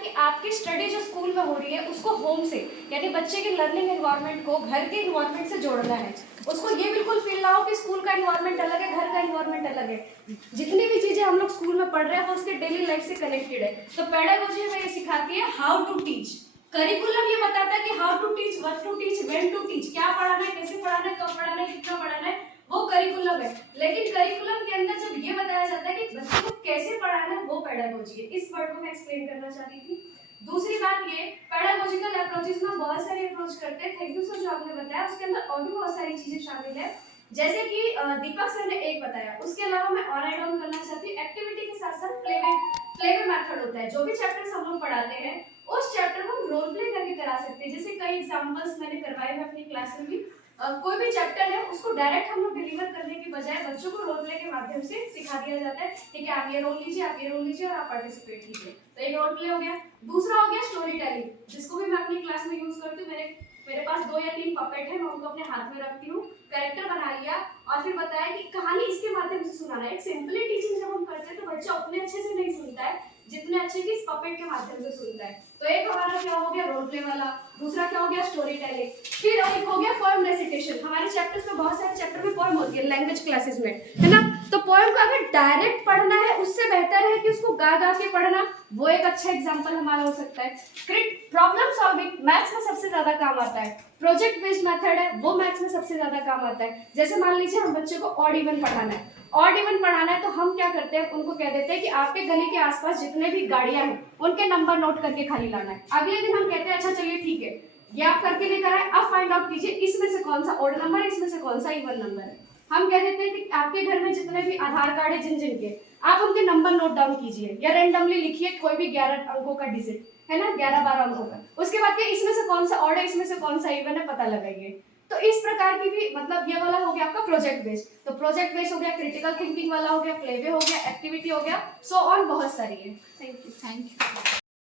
कि आपकी स्टडी जो स्कूल में हो रही है उसको होम से, यानी बच्चे के लर्निंग एनवायरनमेंट को घर के एनवायरनमेंट से जोड़ना है। उसको ये बिल्कुल फील ना हो कि स्कूल का एनवायरनमेंट अलग है, घर का एनवायरनमेंट अलग है। जितनी भी चीजें हम लोग स्कूल में पढ़ रहे हैं वो उसके डेली लाइफ से कनेक्टेड है। तो पेडागोजी में ये सिखाती है हाउ टू टीच। करिकुलम ये बताता है कि how to teach, what to teach, when to teach, क्या पढ़ाना है, कैसे पढ़ाना है, कब पढ़ाना है, कितना पढ़ाना है, वो करिकुलम है। लेकिन करिकुलम के अंदर जब ये बताया जाता है कि बच्चे को कैसे पढ़ाना है, वो पेडागोजी है। इस वर्ड को मैं एक्सप्लेन करना चाहती थी। दूसरी बात ये, पेडागोजिकल अप्रोचेस में बहुत सारे अप्रोच करते हैं। थैंक यू सर जो आपने बताया, उसके अंदर और भी बहुत सारी चीजें शामिल है, जैसे कि दीपक सर ने एक बताया। उसके अलावा मैं और ऐड ऑन करना चाहती हूँ, एक्टिविटी के साथ साथ प्लेवे मेथड होता है। जो भी चैप्टर्स हम लोग पढ़ाते हैं उस चैप्टर को रोल प्ले करके करा सकते हैं। जैसे कई एग्जांपल्स मैंने करवाए हैं अपनी क्लास में भी। कोई भी चैप्टर है उसको डायरेक्ट हम लोग डिलीवर करने की बजाय बच्चों को रोल प्ले के माध्यम से सिखा दिया जाता है। ठीक है, आप ये रोल लीजिए, आप ये रोल लीजिए और आप पार्टिसिपेट कीजिए। तो एक रोल प्ले हो गया। दूसरा हो गया स्टोरी टेलिंग, जिसको भी मैं अपनी क्लास में यूज करती हूँ। मेरे पास 2 या 3 पपेट है, मैं उनको अपने हाथ में रखती हूँ, कैरेक्टर बना लिया और फिर बताया कि कहानी इसके माध्यम से सुनाना है। एक सिंपली टीचिंग जब हम करते हैं तो बच्चा उतने अच्छे से नहीं सुनता है जितने अच्छे की इस पपेट के माध्यम से सुनता है। तो एक हमारा क्या हो गया रोल प्ले वाला, दूसरा क्या हो गया स्टोरी टेलिंग, फिर एक हो गया पोएम रेसिटेशन। हमारे चैप्टर्स में बहुत सारे चैप्टर में पोएम होती है लैंग्वेज क्लासेस में, है ना। तो पोएम को अगर डायरेक्ट पढ़ना है उससे बेहतर है कि उसको गा गा के पढ़ना। वो एक अच्छा एग्जांपल हमारा हो सकता है। प्रॉब्लम सॉल्विंग मैथ्स में सबसे ज्यादा काम आता है। प्रोजेक्ट बेस्ड मेथड है वो मैथ्स में सबसे ज्यादा काम आता है। जैसे मान लीजिए हम बच्चे को ऑड इवन पढ़ाना है, ऑड इवन पढ़ाना है तो हम क्या करते हैं, उनको कह देते हैं कि आपके गली के आसपास जितने भी गाड़ियां हैं उनके नंबर नोट करके खाली लाना है। अगले दिन हम कहते हैं अच्छा चलिए ठीक है, ये आप करके लेकर आए, अब फाइंड आउट कीजिए इसमें से कौन सा ऑड नंबर है, इसमें से कौन सा इवन नंबर है। हम कह देते हैं कि आपके घर में जितने भी आधार कार्ड है जिन जिन के, आप उनके नंबर नोट डाउन कीजिए या रैंडमली लिखिए कोई भी 11 अंकों का डिजिट, है ना, 11-12 अंकों का। उसके बाद के इसमें से कौन सा ऑड है, इसमें से कौन सा इवन है, पता लगाइए। तो इस प्रकार की भी मतलब ये वाला हो गया आपका प्रोजेक्ट बेस्ड। तो प्रोजेक्ट बेस्ड हो गया, क्रिटिकल थिंकिंग वाला हो गया, प्लेवे हो गया, एक्टिविटी हो गया, सो ऑन बहुत सारी है। Thank you.